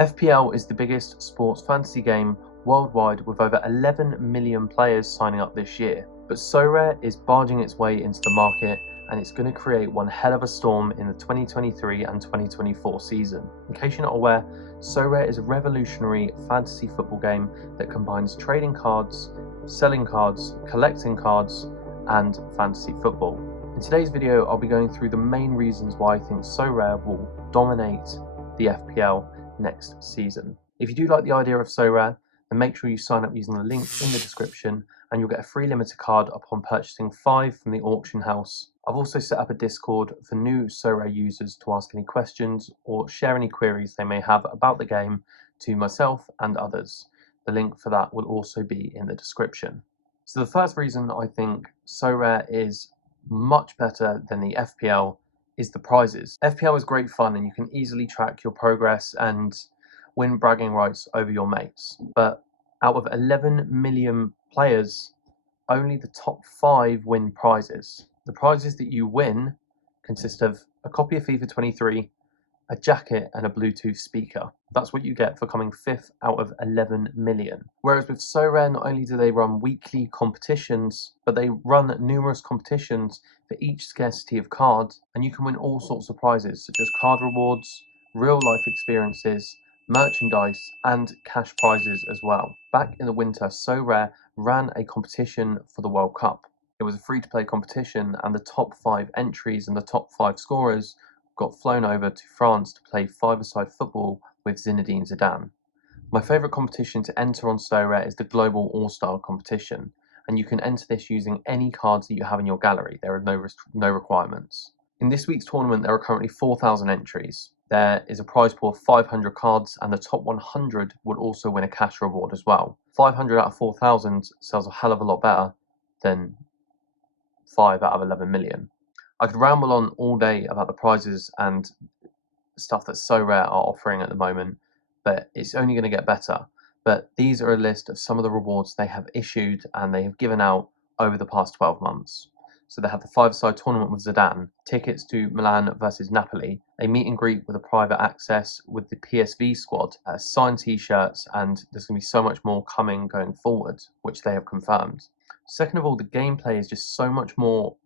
FPL is the biggest sports fantasy game worldwide with over 11 million players signing up this year. But Sorare is barging its way into the market and it's going to create one hell of a storm in the 2023 and 2024 season. In case you're not aware, Sorare is a revolutionary fantasy football game that combines trading cards, selling cards, collecting cards, and fantasy football. In today's video, I'll be going through the main reasons why I think Sorare will dominate the FPL next season. If you do like the idea of Sorare, then make sure you sign up using the link in the description and you'll get a free limited card upon purchasing 5 from the auction house. I've also set up a Discord for new Sorare users to ask any questions or share any queries they may have about the game to myself and others. The link for that will also be in the description. So the first reason I think Sorare is much better than the FPL is the prizes. FPL is great fun and you can easily track your progress and win bragging rights over your mates. But out of 11 million players, only the top 5 win prizes. The prizes that you win consist of a copy of FIFA 23, a jacket and a Bluetooth speaker. That's what you get for coming 5th out of 11 million. Whereas with Sorare, not only do they run weekly competitions, but they run numerous competitions for each scarcity of cards, and you can win all sorts of prizes such as card rewards, real life experiences, merchandise and cash prizes as well. Back in the winter, Sorare ran a competition for the World Cup. It was a free-to-play competition and the top 5 entries and the top 5 scorers got flown over to France to play five-a-side football with Zinedine Zidane. My favourite competition to enter on Sorare is the Global All-Star competition, and you can enter this using any cards that you have in your gallery. There are no requirements. In this week's tournament, there are currently 4,000 entries. There is a prize pool of 500 cards, and the top 100 would also win a cash reward as well. 500 out of 4,000 sells a hell of a lot better than 5 out of 11 million. I could ramble on all day about the prizes and stuff that Sorare are offering at the moment, but it's only going to get better. But these are a list of some of the rewards they have issued and they have given out over the past 12 months. So they have the 5-a-side tournament with Zidane, tickets to Milan versus Napoli, a meet and greet with a private access with the PSV squad, signed t-shirts, and there's going to be so much more coming going forward, which they have confirmed. Second of all, the gameplay is just so much more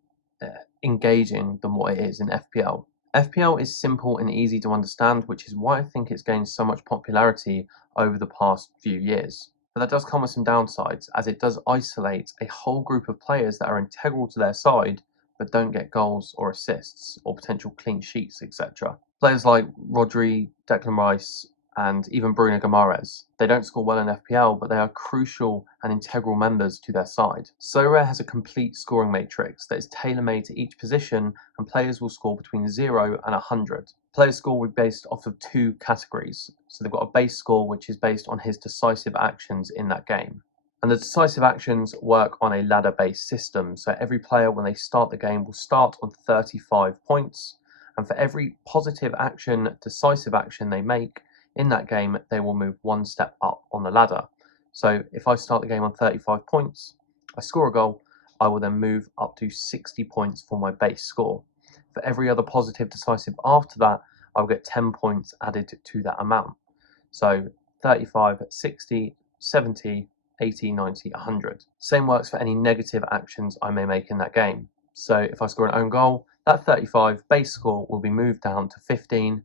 engaging than what it is in FPL. FPL is simple and easy to understand, which is why I think it's gained so much popularity over the past few years. But that does come with some downsides, as it does isolate a whole group of players that are integral to their side, but don't get goals or assists or potential clean sheets, etc. Players like Rodri, Declan Rice, and even Bruno Guimaraes. They don't score well in FPL, but they are crucial and integral members to their side. Sorare has a complete scoring matrix that is tailor-made to each position, and players will score between 0 and 100. Players score will be based off of 2 categories. So they've got a base score, which is based on his decisive actions in that game. And the decisive actions work on a ladder-based system. So every player, when they start the game, will start on 35 points. And for every positive action, decisive action they make in that game, they will move 1 step up on the ladder. So if I start the game on 35 points, I score a goal, I will then move up to 60 points for my base score. For every other positive decisive after that, I'll get 10 points added to that amount. So 35, 60, 70, 80, 90, 100. Same works for any negative actions I may make in that game. So if I score an own goal, that 35 base score will be moved down to 15.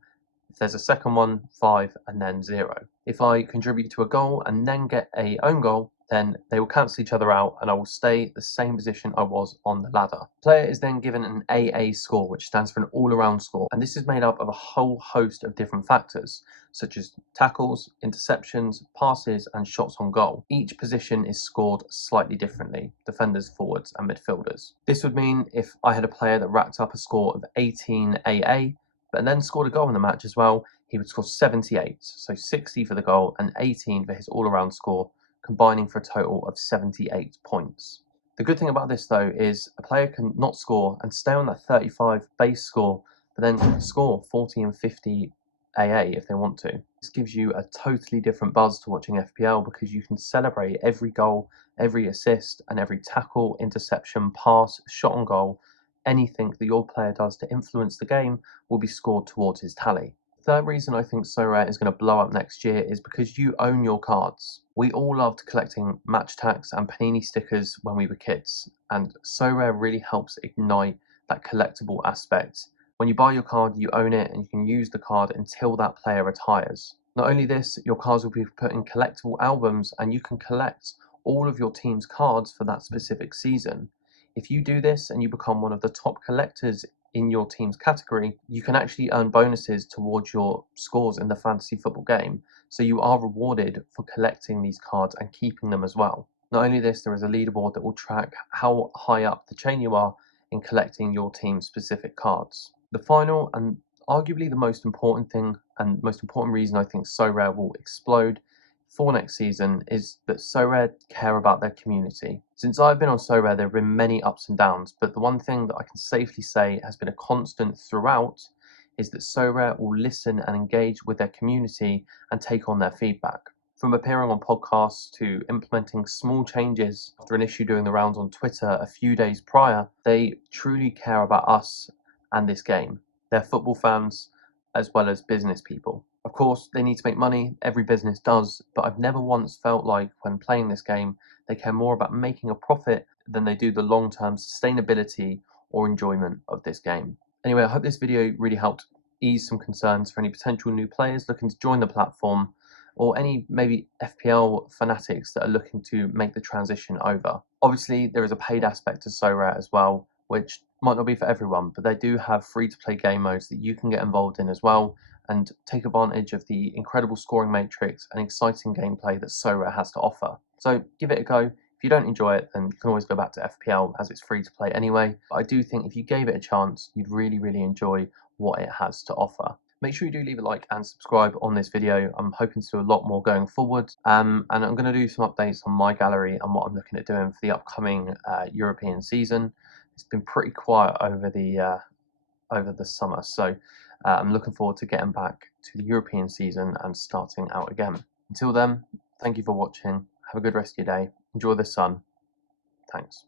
If there's a second one, 5, and then 0. If I contribute to a goal and then get a own goal, then they will cancel each other out and I will stay the same position I was on the ladder. Player is then given an AA score, which stands for an all-around score, and this is made up of a whole host of different factors, such as tackles, interceptions, passes, and shots on goal. Each position is scored slightly differently, defenders, forwards, and midfielders. This would mean if I had a player that racked up a score of 18 AA, but then scored a goal in the match as well, he would score 78, so 60 for the goal and 18 for his all-around score, combining for a total of 78 points. The good thing about this though is a player can not score and stay on that 35 base score, but then score 40 and 50 AA if they want to. This gives you a totally different buzz to watching FPL because you can celebrate every goal, every assist, and every tackle, interception, pass, shot on goal. Anything that your player does to influence the game will be scored towards his tally. third reason I think Sorare is going to blow up next year is because you own your cards. We all loved collecting match tags and panini stickers when we were kids, and Sorare really helps ignite that collectible aspect. When you buy your card, you own it and you can use the card until that player retires. Not only this, your cards will be put in collectible albums and you can collect all of your team's cards for that specific season. If you do this and you become one of the top collectors in your team's category, you can actually earn bonuses towards your scores in the fantasy football game. So you are rewarded for collecting these cards and keeping them as well. Not only this, there is a leaderboard that will track how high up the chain you are in collecting your team's specific cards. The final and arguably the most important thing and most important reason I think Sorare will explode for next season is that Sorare care about their community. Since I've been on Sorare, there have been many ups and downs, but the one thing that I can safely say has been a constant throughout is that Sorare will listen and engage with their community and take on their feedback. From appearing on podcasts to implementing small changes after an issue doing the rounds on Twitter a few days prior, they truly care about us and this game. They're football fans as well as business people. Of course, they need to make money, every business does, but I've never once felt like when playing this game, they care more about making a profit than they do the long-term sustainability or enjoyment of this game. Anyway, I hope this video really helped ease some concerns for any potential new players looking to join the platform, or any maybe FPL fanatics that are looking to make the transition over. Obviously, there is a paid aspect to Sorare as well, which might not be for everyone, but they do have free-to-play game modes that you can get involved in as well and take advantage of the incredible scoring matrix and exciting gameplay that Sorare has to offer. So give it a go. If you don't enjoy it, then you can always go back to FPL as it's free to play anyway. But I do think if you gave it a chance, you'd really enjoy what it has to offer. Make sure you do leave a like and subscribe on this video. I'm hoping to do a lot more going forward. And I'm going to do some updates on my gallery and what I'm looking at doing for the upcoming European season. It's been pretty quiet over the summer, so I'm looking forward to getting back to the European season and starting out again. Until then, thank you for watching. Have a good rest of your day. Enjoy the sun. Thanks.